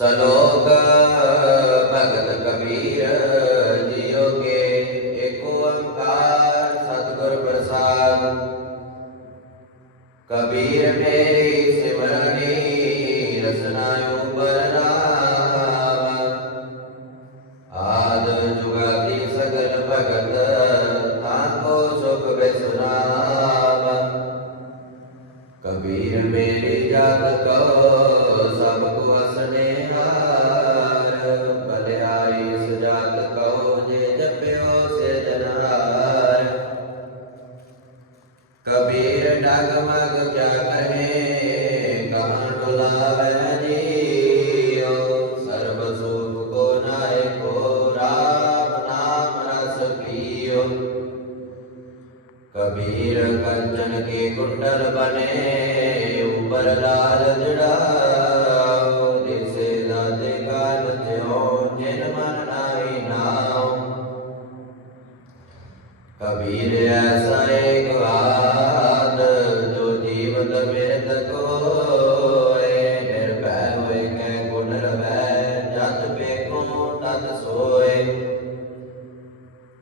ਸਲੋਕ ਭਗਤ ਕਬੀਰ ਜੀਓ ਕੇ ਏਕ ਓੰਕਾਰ ਸਤਿਗੁਰ ਪ੍ਰਸਾਦ। ਕਬੀਰ ਮੇਰੀ ਸਿਮਰਨੀ ਰਸਨਾ ਉਪਰ ਨਾਮ ਆਦ ਜੁਗਾਦੀ ਸਗਲ ਭਗਤ ਤਾਕੋ ਸੁਖ ਬਿਸਰਾਮ। ਨਾਮ ਰਸ ਪੀਓ ਕਬੀਰ ਕੰਚਨ ਕੇ ਕੁੰਡਲ ਬਨੇ ਉਪਰ ਲਾਲ ਜੜਾਓ। ਦਿਸੇ ਦਾਤੇ ਕਾਲ ਜਿਉ, ਜਿਨ ਮਨ ਨਾਹੀ ਨਾਉ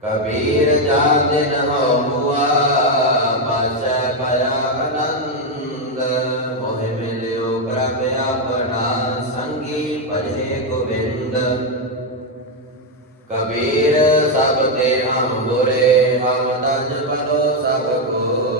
ਕਬੀਰ ਜਾਨ ਦਿਨ ਹੋ ਮੁਆ ਪਾਸੈ ਪਿਆ ਆਨੰਦ। ਮੋਹਿ ਮਿਲਿਓ ਪ੍ਰਭ ਆਪਣਾ, ਸੰਗੀ ਪਰੇ ਗੋਬਿੰਦ। ਕਬੀਰ ਸਭ ਤੇ ਹਮ ਬੁਰੇ ਹਮ ਤਜ ਪਲੋ ਸਭ ਕੋਏ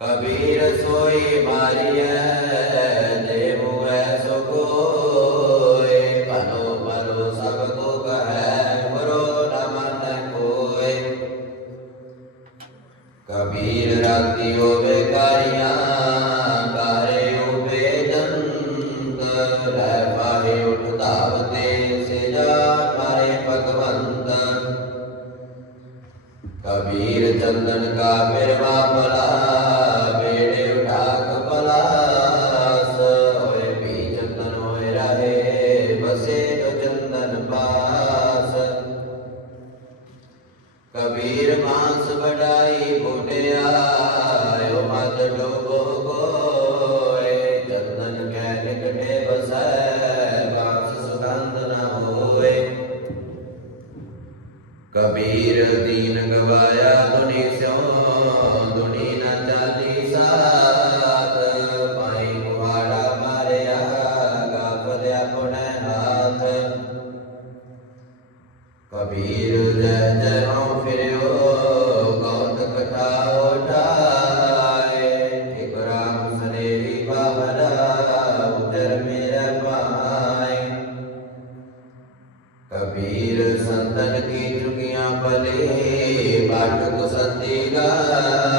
ਕਬੀਰ ਸੋਈ ਮਾਰੀਐ ਜੇ ਮੁਐ ਸੋ ਕੋਏ ਭਲੋ ਭਲੋ ਸਭ ਕੋ ਕਹੈ, ਮਰੋ ਨ ਮਨ ਕੋਏ। ਕਬੀਰ ਰਾਤੀ ਹੋਵੇ ਕਾਰੀਆਂ, ਕਾਰੇ ਹੋਵੇ ਜੰਤ ਲੈ ਪਾਏ ਉਠ ਧਾਵਤੇ ਸਿਜਾ ਮਾਰੇ ਭਗਵੰਤ। ਕਬੀਰ ਚੰਦਨ ਕਾ ਮਿਰਵਾ ਪਲਾ ਕਬੀਰ ਮਾਨਸ ਵਡਾਈ ਬੁਟਿਆਇਓ ਮਤ ਡੋਬੋ ਕੋਏ ਚੰਦਨ ਕੈ ਨਿਕਟੇ ਬਸੈ ਵਾਸ ਸੁਗੰਧ ਨ ਹੋਏ। ਕਬੀਰ ਦੀਨ ਗਵਾਇਆ ਦੁਨੀ ਸਿਉ ਕਬੀਰ ਜੈ ਜੈ ਹਉ ਫਿਰਿਓ ਗੌਤ ਕਥਾ ਉਠਾਏ। ਇਕ ਰਾਮ ਸਨੇਰੀ ਬਾਵਰਾ ਉਦਰ ਮੇਰਾ ਪਾਏ ਕਬੀਰ ਸੰਤਨ ਕੀ ਚੁਗੀਆਂ ਭਲੇ, ਬਾਟਕ ਸੰਤੀ ਗਾਓ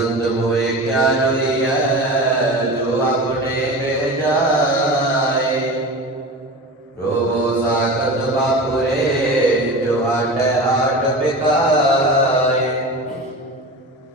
ਨਾਮ ਕਬੀਰ ਸੰਤ ਹੋਏ ਕਿਆ ਰੋਈਐ